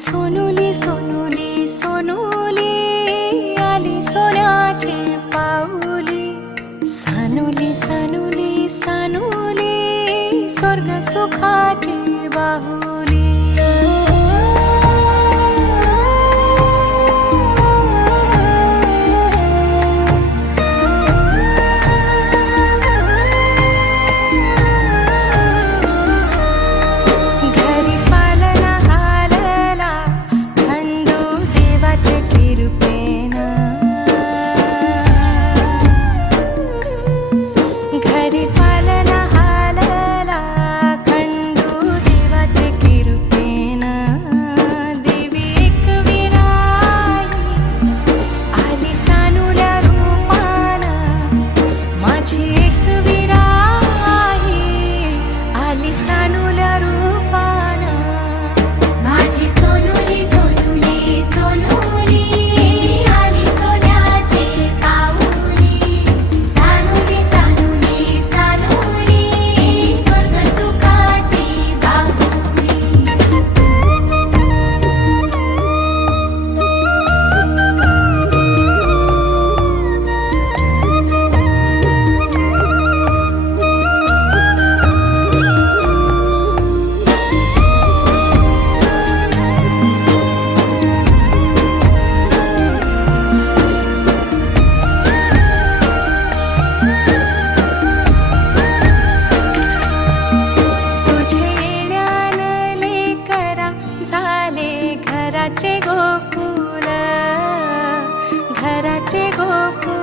Sonoli, sonoli, sonoli, ali sonate pauli. स्वर्ग सुखा की बाहू घराचे गोकुल घराचे गोकुल